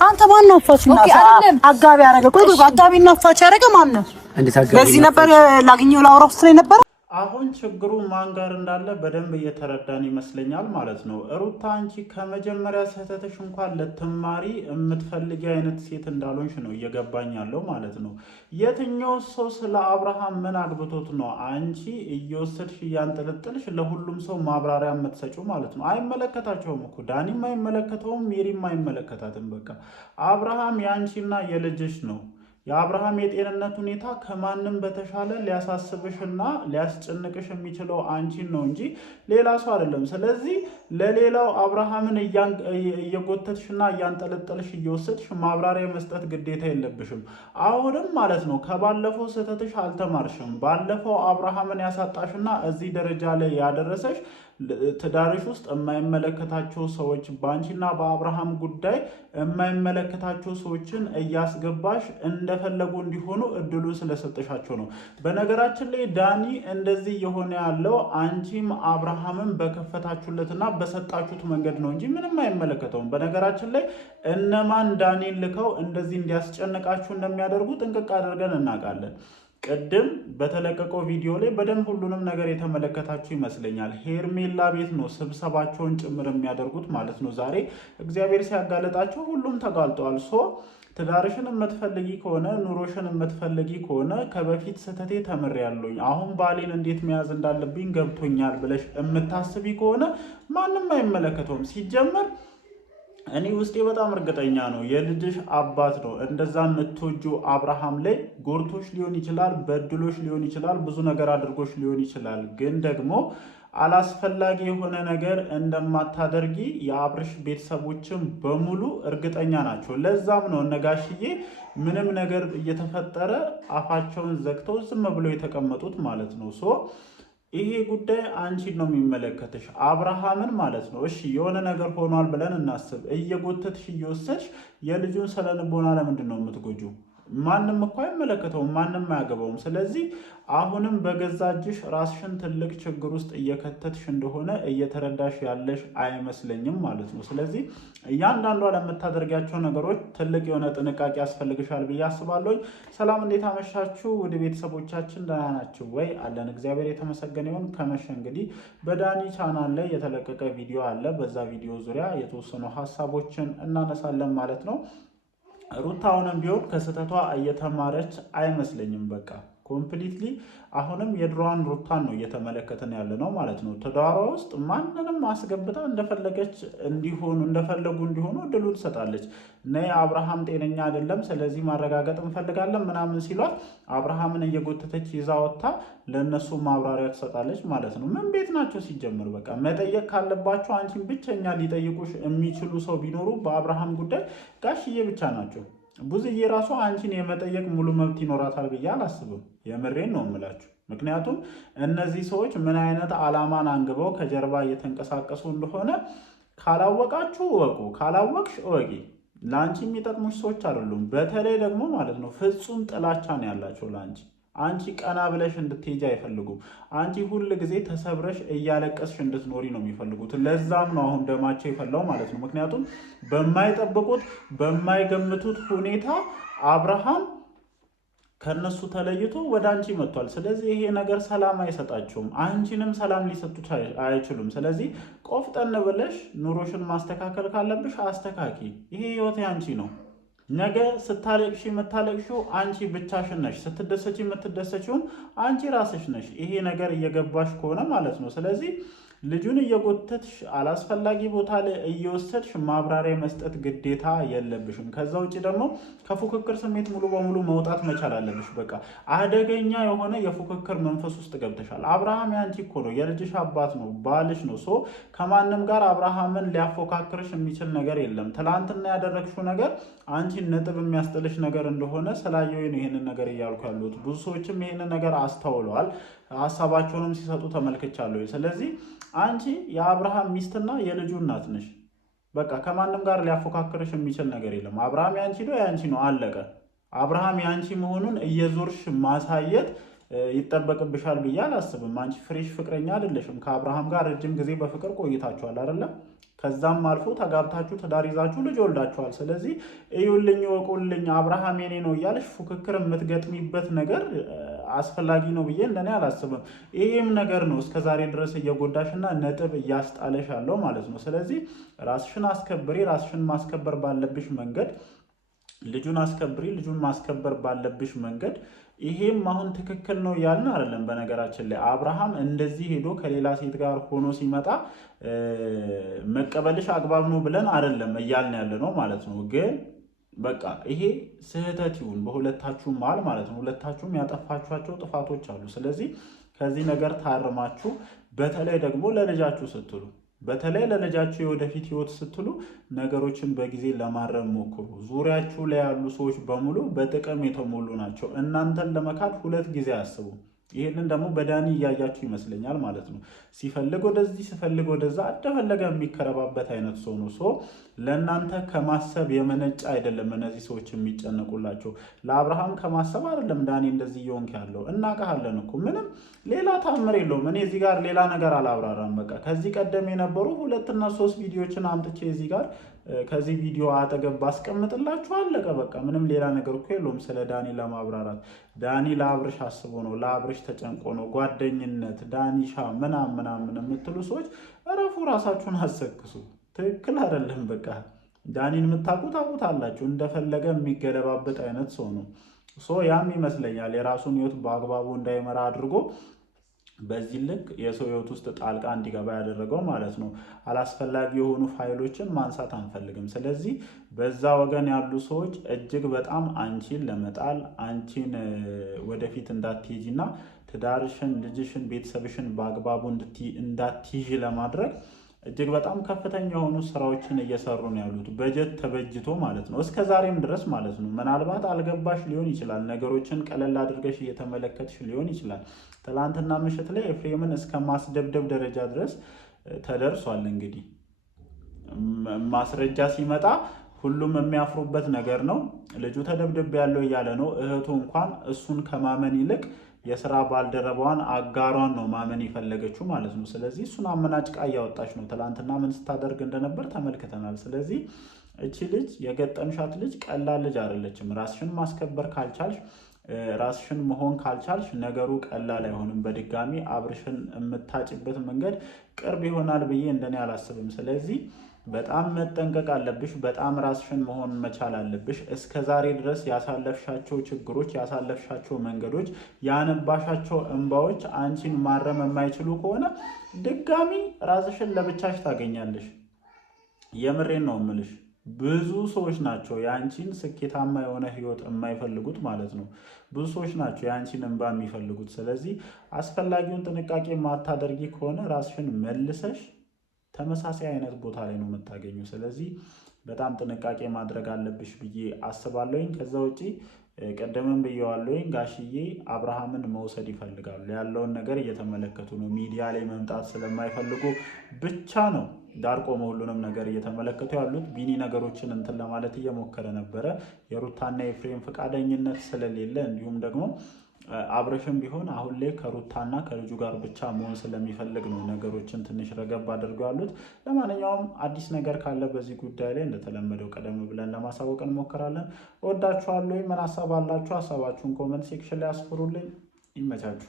አንተ ማን ነው አፋችና አጋቢ ያረገ? ቆይ አጋቢና አፋች ያረገ ማን ነው? ለዚህ ነበር ላግኘው ላውራው ስለይ ነበር። አሁን ችግሩ ማን ጋር እንዳለ በደንብ እየተረዳን ይመስለኛል ማለት ነው። ሩታ አንቺ ከመጀመሪያ ስህተትሽ እንኳን ለተማሪ የምትፈልጊ አይነት ሴት እንዳልሆንሽ ነው እየገባኝ ያለው ማለት ነው። የትኛው ሰው ስለ አብርሃም ምን አግብቶት ነው አንቺ እየወሰድሽ እያንጠለጠልሽ ለሁሉም ሰው ማብራሪያ የምትሰጪው ማለት ነው? አይመለከታቸውም እኮ ዳኒም አይመለከተውም፣ ሜሪም አይመለከታትም። በቃ አብርሃም የአንቺና የልጅሽ ነው። የአብርሃም የጤንነት ሁኔታ ከማንም በተሻለ ሊያሳስብሽና ሊያስጨንቅሽ የሚችለው አንቺን ነው እንጂ ሌላ ሰው አይደለም። ስለዚህ ለሌላው አብርሃምን እየጎተትሽና እያንጠለጠልሽ እየወሰድሽ ማብራሪያ መስጠት ግዴታ የለብሽም። አሁንም ማለት ነው ከባለፈው ስህተትሽ አልተማርሽም። ባለፈው አብርሃምን ያሳጣሽና እዚህ ደረጃ ላይ ያደረሰሽ ትዳርሽ ውስጥ የማይመለከታቸው ሰዎች ባንቺና በአብርሃም ጉዳይ የማይመለከታቸው ሰዎችን እያስገባሽ እንደፈለጉ እንዲሆኑ እድሉን ስለሰጠሻቸው ነው። በነገራችን ላይ ዳኒ እንደዚህ የሆነ ያለው አንቺም አብርሃምን በከፈታችሁለትና በሰጣችሁት መንገድ ነው እንጂ ምንም አይመለከተውም። በነገራችን ላይ እነማን ዳኒን ልከው እንደዚህ እንዲያስጨንቃችሁ እንደሚያደርጉ ጥንቅቅ አድርገን እናውቃለን። ቅድም በተለቀቀው ቪዲዮ ላይ በደንብ ሁሉንም ነገር የተመለከታችሁ ይመስለኛል። ሄርሜላ ቤት ነው ስብሰባቸውን ጭምር የሚያደርጉት ማለት ነው። ዛሬ እግዚአብሔር ሲያጋለጣቸው ሁሉም ተጋልጠዋል። ትዳርሽን የምትፈልጊ ከሆነ ኑሮሽን የምትፈልጊ ከሆነ ከበፊት ስህተቴ ተምሬያለሁኝ፣ አሁን ባሌን እንዴት መያዝ እንዳለብኝ ገብቶኛል ብለሽ የምታስቢ ከሆነ ማንም አይመለከተውም። ሲጀመር እኔ ውስጤ በጣም እርግጠኛ ነው የልጅሽ አባት ነው እንደዛ የምትወጁ አብርሃም ላይ ጎርቶሽ ሊሆን ይችላል፣ በድሎሽ ሊሆን ይችላል፣ ብዙ ነገር አድርጎሽ ሊሆን ይችላል። ግን ደግሞ አላስፈላጊ የሆነ ነገር እንደማታደርጊ የአብርሽ ቤተሰቦችም በሙሉ እርግጠኛ ናቸው። ለዛም ነው ነጋሽዬ ምንም ነገር እየተፈጠረ አፋቸውን ዘግተው ዝም ብለው የተቀመጡት ማለት ነው። ይሄ ጉዳይ አንቺን ነው የሚመለከትሽ፣ አብርሃምን ማለት ነው። እሺ የሆነ ነገር ሆኗል ብለን እናስብ። እየጎተትሽ እየወሰድሽ የልጁን ስለንቦና ለምንድን ነው የምትጎጁ? ማንም እኮ አይመለከተውም፣ ማንም አያገባውም። ስለዚህ አሁንም በገዛ እጅሽ ራስሽን ትልቅ ችግር ውስጥ እየከተትሽ እንደሆነ እየተረዳሽ ያለሽ አይመስለኝም ማለት ነው። ስለዚህ እያንዳንዷ ለምታደርጊያቸው ነገሮች ትልቅ የሆነ ጥንቃቄ ያስፈልግሻል ብዬ አስባለሁ። ሰላም፣ እንዴት አመሻችሁ? ወደ ቤተሰቦቻችን ደህና ናችሁ ወይ? አለን፣ እግዚአብሔር የተመሰገነ ይሁን። ከመሸ እንግዲህ በዳኒ ቻናል ላይ የተለቀቀ ቪዲዮ አለ። በዛ ቪዲዮ ዙሪያ የተወሰኑ ሀሳቦችን እናነሳለን ማለት ነው። ሩታ አሁንም ቢሆን ከስህተቷ እየተማረች አይመስለኝም። በቃ ኮምፕሊትሊ አሁንም የድሮዋን ሩታን ነው እየተመለከተን ያለ ነው ማለት ነው። ትዳሯ ውስጥ ማንንም አስገብታ እንደፈለገች እንደፈለጉ እንዲሆኑ እድሉ ትሰጣለች። ነይ አብርሃም ጤነኛ አይደለም፣ ስለዚህ ማረጋገጥ እንፈልጋለን ምናምን ሲሏት አብርሃምን እየጎተተች ይዛ ወጥታ ለእነሱ ማብራሪያ ትሰጣለች ማለት ነው። ምን ቤት ናቸው ሲጀምር? በቃ መጠየቅ ካለባቸው አንቺን ብቸኛ ሊጠይቁሽ የሚችሉ ሰው ቢኖሩ በአብርሃም ጉዳይ ጋሽዬ ብቻ ናቸው። ብዙዬ ራሱ አንቺን የመጠየቅ ሙሉ መብት ይኖራታል ብዬ አላስብም። የምሬን ነው የምላችሁ። ምክንያቱም እነዚህ ሰዎች ምን አይነት ዓላማን አንግበው ከጀርባ እየተንቀሳቀሱ እንደሆነ ካላወቃችሁ እወቁ፣ ካላወቅሽ እወቂ። ለአንቺ የሚጠቅሙሽ ሰዎች አይደሉም። በተለይ ደግሞ ማለት ነው ፍጹም ጥላቻ ነው ያላቸው ለአንቺ። አንቺ ቀና ብለሽ እንድትሄጂ አይፈልጉም። አንቺ ሁል ጊዜ ተሰብረሽ እያለቀስሽ እንድትኖሪ ነው የሚፈልጉት። ለዛም ነው አሁን ደማቸው የፈላው ማለት ነው። ምክንያቱም በማይጠብቁት በማይገምቱት ሁኔታ አብርሃም ከነሱ ተለይቶ ወደ አንቺ መጥቷል። ስለዚህ ይሄ ነገር ሰላም አይሰጣቸውም፣ አንቺንም ሰላም ሊሰጡት አይችሉም። ስለዚህ ቆፍጠን ብለሽ ኑሮሽን ማስተካከል ካለብሽ አስተካኪ። ይሄ ህይወት አንቺ ነው። ነገ ስታለቅሺ የምታለቅሺው አንቺ ብቻሽን ነሽ፣ ስትደሰቺ የምትደሰቺውን አንቺ ራስሽ ነሽ። ይሄ ነገር እየገባሽ ከሆነ ማለት ነው። ስለዚህ ልጁን እየጎተትሽ አላስፈላጊ ቦታ ላይ እየወሰድሽ ማብራሪያ መስጠት ግዴታ የለብሽም። ከዛ ውጭ ደግሞ ከፉክክር ስሜት ሙሉ በሙሉ መውጣት መቻል አለብሽ። በቃ አደገኛ የሆነ የፉክክር መንፈስ ውስጥ ገብተሻል። አብርሃም ያንቺ እኮ ነው፣ የልጅሽ አባት ነው፣ ባልሽ ነው። ከማንም ጋር አብርሃምን ሊያፎካክርሽ የሚችል ነገር የለም። ትላንትና ያደረግሽው ነገር አንቺን ነጥብ የሚያስጥልሽ ነገር እንደሆነ ስላየሁ ነው ይህንን ነገር እያልኩ ያሉት። ብዙ ሰዎችም ይህንን ነገር አስተውለዋል፣ ሀሳባቸውንም ሲሰጡ ተመልክቻለሁ። ስለዚህ አንቺ የአብርሃም ሚስትና የልጁ እናት ነሽ። በቃ ከማንም ጋር ሊያፎካክርሽ የሚችል ነገር የለም። አብርሃም ያንቺ ነው፣ ያንቺ ነው፣ አለቀ። አብርሃም ያንቺ መሆኑን እየዞርሽ ማሳየት ይጠበቅብሻል ብዬ አላስብም። አንቺ ፍሬሽ ፍቅረኛ አይደለሽም። ከአብርሃም ጋር ረጅም ጊዜ በፍቅር ቆይታችኋል አይደለም? ከዛም አልፎ ተጋብታችሁ ትዳር ይዛችሁ ልጅ ወልዳችኋል። ስለዚህ እዩልኝ ወቁልኝ አብርሃም የኔ ነው እያለሽ ፉክክር የምትገጥሚበት ነገር አስፈላጊ ነው ብዬ እንደኔ አላስብም። ይህም ነገር ነው እስከዛሬ ድረስ እየጎዳሽና ነጥብ እያስጣለሽ ያለው ማለት ነው። ስለዚህ ራስሽን አስከብሪ። ራስሽን ማስከበር ባለብሽ መንገድ ልጁን አስከብሪ። ልጁን ማስከበር ባለብሽ መንገድ ይሄም አሁን ትክክል ነው ያልን አይደለም። በነገራችን ላይ አብርሃም እንደዚህ ሄዶ ከሌላ ሴት ጋር ሆኖ ሲመጣ መቀበልሽ አግባብ ነው ብለን አይደለም እያልን ያለ ነው ማለት ነው። ግን በቃ ይሄ ስህተት ይሁን በሁለታችሁም መሀል ማለት ነው። ሁለታችሁም ያጠፋችኋቸው ጥፋቶች አሉ። ስለዚህ ከዚህ ነገር ታርማችሁ በተለይ ደግሞ ለልጃችሁ ስትሉ በተለይ ለልጃችሁ የወደፊት ህይወት ስትሉ ነገሮችን በጊዜ ለማረም ሞክሩ። ዙሪያችሁ ላይ ያሉ ሰዎች በሙሉ በጥቅም የተሞሉ ናቸው። እናንተን ለመካድ 2 ጊዜ አስቡ። ይህንን ደግሞ በዳኒ እያያችሁ ይመስለኛል ማለት ነው። ሲፈልግ ወደዚህ ሲፈልግ ወደዛ እንደፈለገ የሚከረባበት አይነት ሰው ነው። ለእናንተ ከማሰብ የመነጨ አይደለም እነዚህ ሰዎች የሚጨነቁላቸው። ለአብርሃም ከማሰብ አይደለም ዳኒ እንደዚህ እየሆንክ ያለው። እናውቃለን እኮ ምንም ሌላ ታምር የለውም። እኔ እዚህ ጋር ሌላ ነገር አላብራራም። በቃ ከዚህ ቀደም የነበሩ 2 እና 3 ቪዲዮዎችን አምጥቼ እዚህ ጋር ከዚህ ቪዲዮ አጠገብ ባስቀምጥላችሁ አለቀ። በቃ ምንም ሌላ ነገር እኮ የለውም ስለ ዳኒ ለማብራራት። ዳኒ ለአብርሽ አስቦ ነው፣ ለአብርሽ ተጨንቆ ነው። ጓደኝነት ዳኒሻ ምናምን የምትሉ ሰዎች እረፉ፣ ራሳችሁን አሰክሱ። ትክክል አይደለም። በቃ ዳኒን የምታውቁት አላችሁ። እንደፈለገ የሚገለባበት አይነት ሰው ነው። ያም ይመስለኛል የራሱን ህይወት በአግባቡ እንዳይመራ አድርጎ በዚህ ልክ የሰው ህይወት ውስጥ ጣልቃ እንዲገባ ያደረገው ማለት ነው። አላስፈላጊ የሆኑ ፋይሎችን ማንሳት አንፈልግም። ስለዚህ በዛ ወገን ያሉ ሰዎች እጅግ በጣም አንቺን ለመጣል አንቺን ወደፊት እንዳትይጂና ትዳርሽን፣ ልጅሽን፣ ቤተሰብሽን በአግባቡ እንዳትይዥ ለማድረግ እጅግ በጣም ከፍተኛ የሆኑ ስራዎችን እየሰሩ ነው ያሉት። በጀት ተበጅቶ ማለት ነው እስከ ዛሬም ድረስ ማለት ነው። ምናልባት አልገባሽ ሊሆን ይችላል። ነገሮችን ቀለል አድርገሽ እየተመለከትሽ ሊሆን ይችላል። ትላንትና ምሽት ላይ ኤፍሬምን እስከ ማስደብደብ ደረጃ ድረስ ተደርሷል። እንግዲህ ማስረጃ ሲመጣ ሁሉም የሚያፍሩበት ነገር ነው። ልጁ ተደብድብ ያለው እያለ ነው። እህቱ እንኳን እሱን ከማመን ይልቅ የስራ ባልደረባዋን አጋሯን ነው ማመን የፈለገችው ማለት ነው። ስለዚህ እሱን አመናጭቃ እያወጣች ነው። ትላንትና ምን ስታደርግ እንደነበር ተመልክተናል። ስለዚህ እቺ ልጅ የገጠምሻት ልጅ ቀላል ልጅ አይደለችም። ራስሽን ማስከበር ካልቻልሽ፣ ራስሽን መሆን ካልቻልሽ ነገሩ ቀላል አይሆንም። በድጋሚ አብርሽን የምታጭበት መንገድ ቅርብ ይሆናል ብዬ እንደኔ አላስብም። ስለዚህ በጣም መጠንቀቅ አለብሽ። በጣም ራስሽን መሆን መቻል አለብሽ። እስከ ዛሬ ድረስ ያሳለፍሻቸው ችግሮች፣ ያሳለፍሻቸው መንገዶች፣ ያነባሻቸው እንባዎች አንቺን ማረም የማይችሉ ከሆነ ድጋሚ ራስሽን ለብቻሽ ታገኛለሽ። የምሬን ነው የምልሽ። ብዙ ሰዎች ናቸው የአንቺን ስኬታማ የሆነ ህይወት የማይፈልጉት ማለት ነው። ብዙ ሰዎች ናቸው የአንቺን እንባ የሚፈልጉት። ስለዚህ አስፈላጊውን ጥንቃቄ ማታደርጊ ከሆነ ራስሽን መልሰሽ ተመሳሳይ አይነት ቦታ ላይ ነው የምታገኙ። ስለዚህ በጣም ጥንቃቄ ማድረግ አለብሽ ብዬ አስባለሁኝ። ከዛ ውጪ ቀደምም ብየዋለሁኝ፣ ጋሽዬ አብርሃምን መውሰድ ይፈልጋሉ። ያለውን ነገር እየተመለከቱ ነው። ሚዲያ ላይ መምጣት ስለማይፈልጉ ብቻ ነው ዳር ቆመው ሁሉንም ነገር እየተመለከቱ ያሉት። ቢኒ ነገሮችን እንትን ለማለት እየሞከረ ነበረ። የሩታና የኤፍሬም ፈቃደኝነት ስለሌለ እንዲሁም ደግሞ አብርሽም ቢሆን አሁን ላይ ከሩታና ከልጁ ጋር ብቻ መሆን ስለሚፈልግ ነው ነገሮችን ትንሽ ረገብ አድርገው ያሉት። ለማንኛውም አዲስ ነገር ካለ በዚህ ጉዳይ ላይ እንደተለመደው ቀደም ብለን ለማሳወቅ እንሞክራለን። እወዳችኋለሁ። ምን ሀሳብ አላችሁ? ሀሳባችሁን ኮመንት ሴክሽን ላይ አስፍሩልኝ። ይመቻችሁ።